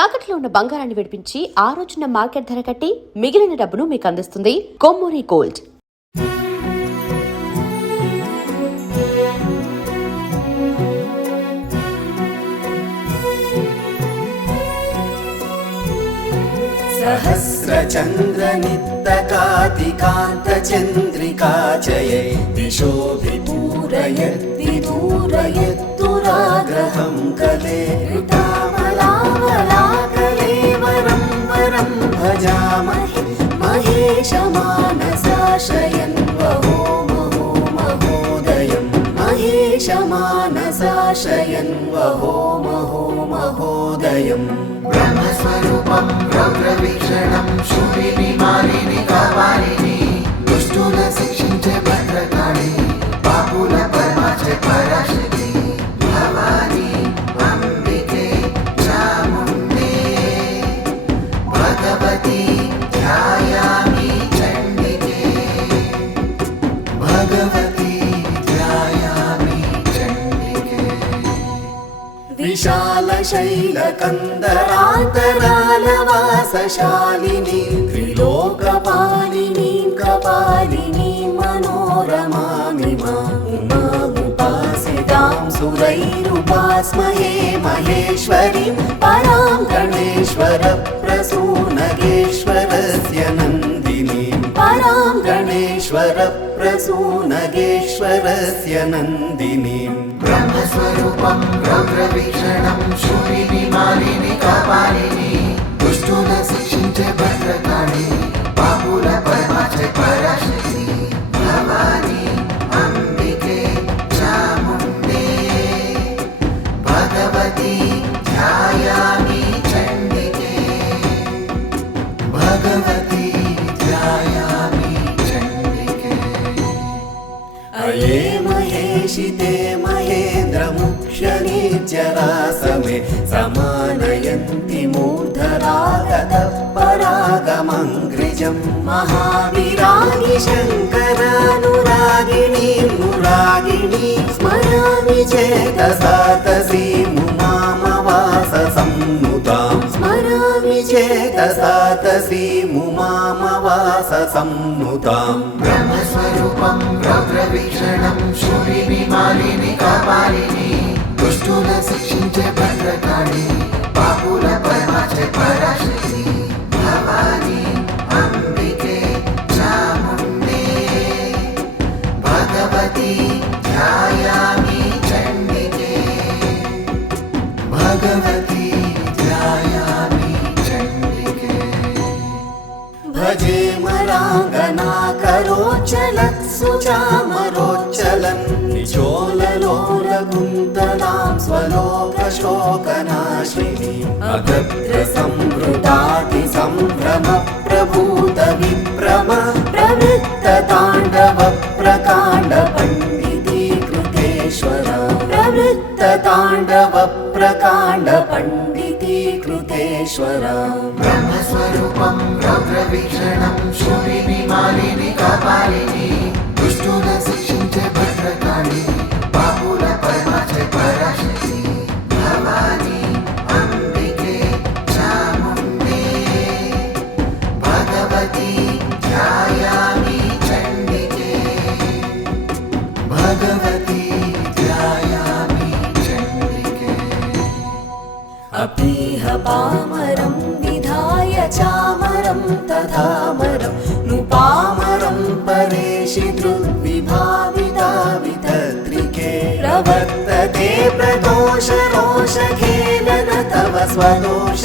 తాకట్లో ఉన్న బంగారాన్ని విడిపించి ఆ రోజున మార్కెట్ ధర కట్టి మిగిలిన డబ్బును మీకు అందిస్తుంది కొమ్మూరి గోల్డ్. सहस्रचन्द्रनित्तकातिकान्तचन्द्रिकाचये दिशोऽभिपूरयद् दूरयत्तुराग्रहं कले ऋतामलावलाकलेवरं वरं भजामहे महेशमानसाशयन् वहो महो महोदयं महेशमानसाशयन् वहो महो महोदयम् ब्रह्मस्वरूपं रौद्रवीक्षणं शूलिनी मालिनी कपालिनी दुष्टुन शिक्षिंचे भद्रकाली पापुल परमाचे पराशक्ति भवानी अंबिके चामुण्डे भगवती ध्यायामि चण्डिके भगवती ध्यायामि चण्डिके विशालशैलकन्दरान्तरालवासशालिनी त्रिलोकपालिनी कपालिनी मनोरमामिमामुपासितां सुरैरुपास्महे महेश्वरीं परां गणेश्वरप्रसूनगेश्वरस्य नन्दिनीं परां गणेश्वरप्रसूनगेश्वरस्य नन्दिनीं ब्रह्मस्वरूपं रौद्रवीक्षणं शूलिनी मालिनी कपालिनी दुष्टुन शिक्षिंचे भद्रकाली पापुल परमाचे पराशक्ति भवानी अंबिके चामुण्डे भगवती ध्यायामि चण्डिके भगवती ध्यायामि चण्डिके अये महेशिते महेन्द्रमुख्यनीचरासमे समानयन्ति मूर्धरागतः परागमङ्घ्रिजं महाविरागि शङ्करानुरागिणी स्मरामि चेतसा तसीमुमामवाससंनुतां स्मरामि चेतसा तसीमुमामवाससंनुतां ब्रह्मस्वरूपं रौद्रवीक्षणं शूलिनी मालिनी कपालिनी दुष्टुन शिक्षिंचे भद्रकाली पापुल परमाचे पराशक्ति भवानी अंबिके चामुण्डे भगवती ध्यायामि चण्डिके भगवती ध्यायामि चण्डिके भजे मराङ्गनाकरोच्चलत्सुचामरोच्चलन् निचोललोलकुन्तलां स्वलोकशोकनाशिनीम् अगत्रसम्भृतातिसम्भ्रमप्रभूतविभ्रम प्रवृत्तताण्डवप्रकाण्डपण्डितीकृतेश्वर प्रवृत्तताण्डवप्रकाण्डपण्डितीकृतेश्वर ब्रह्मस्वरूपं रौद्रवीक्षणं शूलिनी मालिनी कपालिनी दुष्टुन शिक्षिंचे भद्रकाली पापुल परमाचे पराशक्ति भवानी अंबिके चामुण्डे भगवती ध्यायामि चण्डिके भगवती ध्यायामि चण्डिके अपीह पामरं विधाय चामरं तथामरं नुपामरं परेशि धृद्विभावितावितत्रिके प्रवर्तते प्रदोषरोषखेलन तव स्वदोष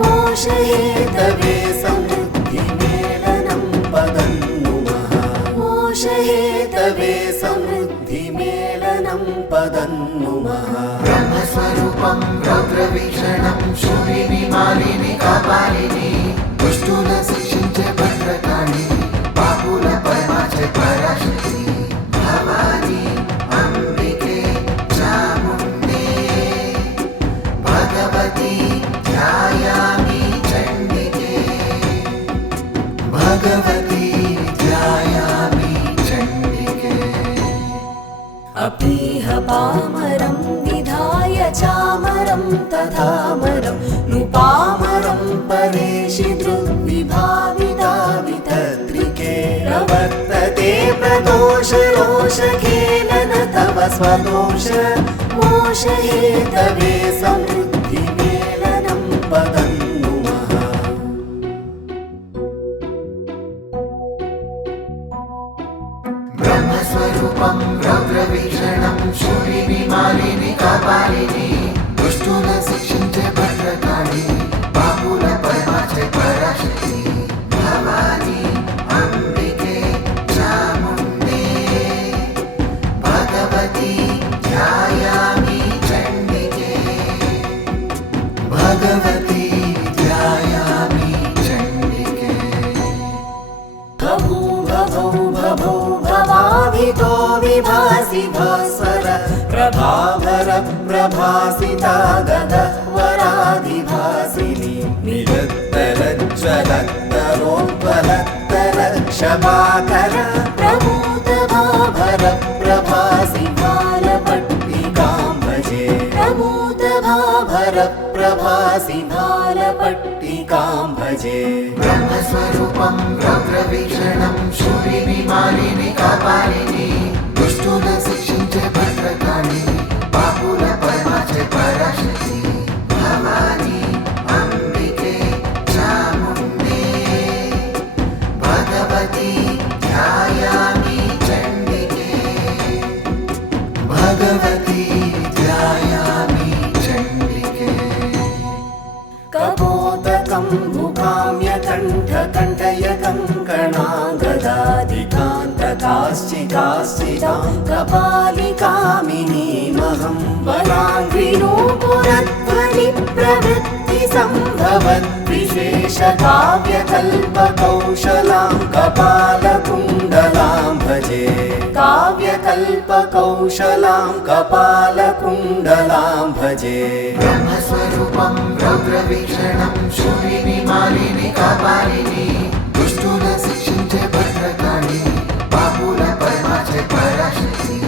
मोषहेतवे समृद्धिमेलनं पदन्नुमः मोषहेतवे समृद्धिमेलनं पदन्नुमः ब्रह्मस्वरूपं रौद्रवीक्षणं शूलिनी मालिनी कपालिनी दुष्टुन शिक्षिंचे भद्रकाली पापुल परमाचे पराशक्ति भवानी अंबिके चामुण्डे भगवती ध्यायामि चण्डिके भगवती ध्यायामि चण्डिके अपीह पामरं विधाय चामरं तथामरं नुपा दोषरोषखेलन तव स्वदोष मोषहेतवे समृद्धिमेलनं पदन्नुमः ब्रह्मस्वरूपं रौद्रवीक्षणं शूलिनि मालिनि कापालिनि दुष्टुन शिक्षिंचे भद्रकाळि बापुल परमाचे पराशक्ति भवानी अंबिके चामुण्डे भगवती ध्यायामि चण्डिके भगवती ध्यायामि चण्डिके भभू भभौ भभौ भवाभितो विभासि भास्वर प्रभाभर प्रभासिता गदवरादिभासिनि निरुत्तरज्ज्वलत्तरोत्पलत्तरक्षमाकर प्रमोदभाभर प्रभासि भालपट्टिकां भजे प्रमोदभाभर प्रभासि भालपट्टिकां भजे ब्रह्मस्वरूपं रौद्रवीक्षणं शूलिनि मालिनि कापालिनि दुष्टुन शिक्षिंचे भद्रकाळि बापुल परमाचे पराशक्ति भवानी अंबिके चामुण्डे भगवती ध्यायामि चण्डिके भगवती ध्यायामि चण्डिके कपोतकं मुखाम्यकण्ठकण्ठय कङ्कणागदाधिकान्तकाश्चिकाश्चितां कपालिकामिनीमहं वराङ्घ्रिणोपुरध्वनि प्रवृत्तिसम्भवद्विशेषकाव्यकल्पकौशलां कपालकुण्डलां भजे काव्यकल्पकौशलां कपालकुण्डलां भजे ब्रह्मस्वरूपं रौद्रवीक्षणं शूलिनि मालिनि कापालिनि दुष्टुन शिक्षिंचे भद्रकाळि बापुल परमाचे पराशक्ति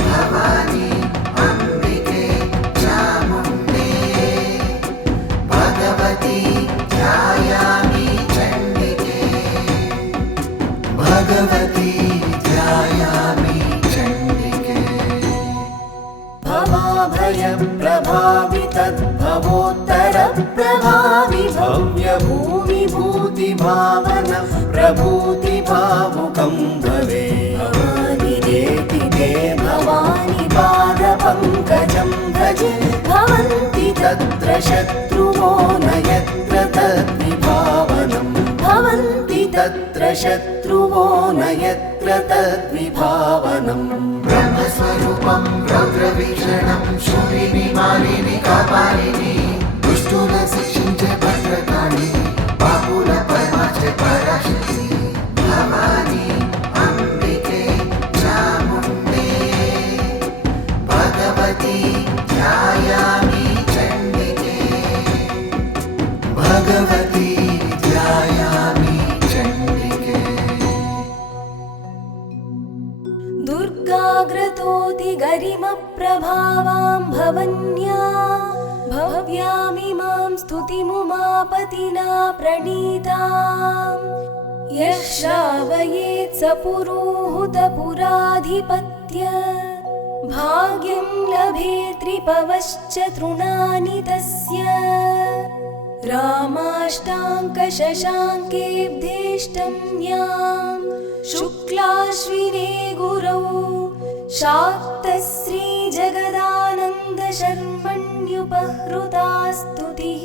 भवानी अंबिके चामुण्डे भगवती ध्यायामि चण्डिके भगवती ध्यायामि चण्डिके भवाभयप्रभावितद्भवोत्तरप्रभावि भव्यभूमिभूतिभावन प्रभूतिभावुकं भवे भवानिरेति ते भवानि पादपङ्कजं भजे भवन्ति तत्र शत्रुवो न यत्र तद्विभावनं भवन्ति तत्र शत्रुवो न यत्र तद्विभावनम् ब्रह्मस्वरूपं रौद्रवीक्षणं शूलिनि मालिनि कापालिनि दुष्टुन शिक्षिंचे भद्रकाळि बापुल परमाचे पराशक्ति भवानी अंबिके चामुण्डे भगवती ध्यायामि चण्डिके भगवती ध्यायामि चण्डिके दुर्गाग्रतोति गरिमप्रभावां भवन्या भव्यामिमां स्तुतिमुमापतिना प्रणीताम् यः श्रावयेत् स पुरोहुतपुराधिपत्य भाग्यं लभेत्रिपवश्च तृणानि तस्य रामाष्टाङ्कशशाङ्केऽब्धेष्टं यां शुक्लाश्विने गुरौ शाक्तश्रीजगदानन्दशर्मण्युपहृता स्तुतिः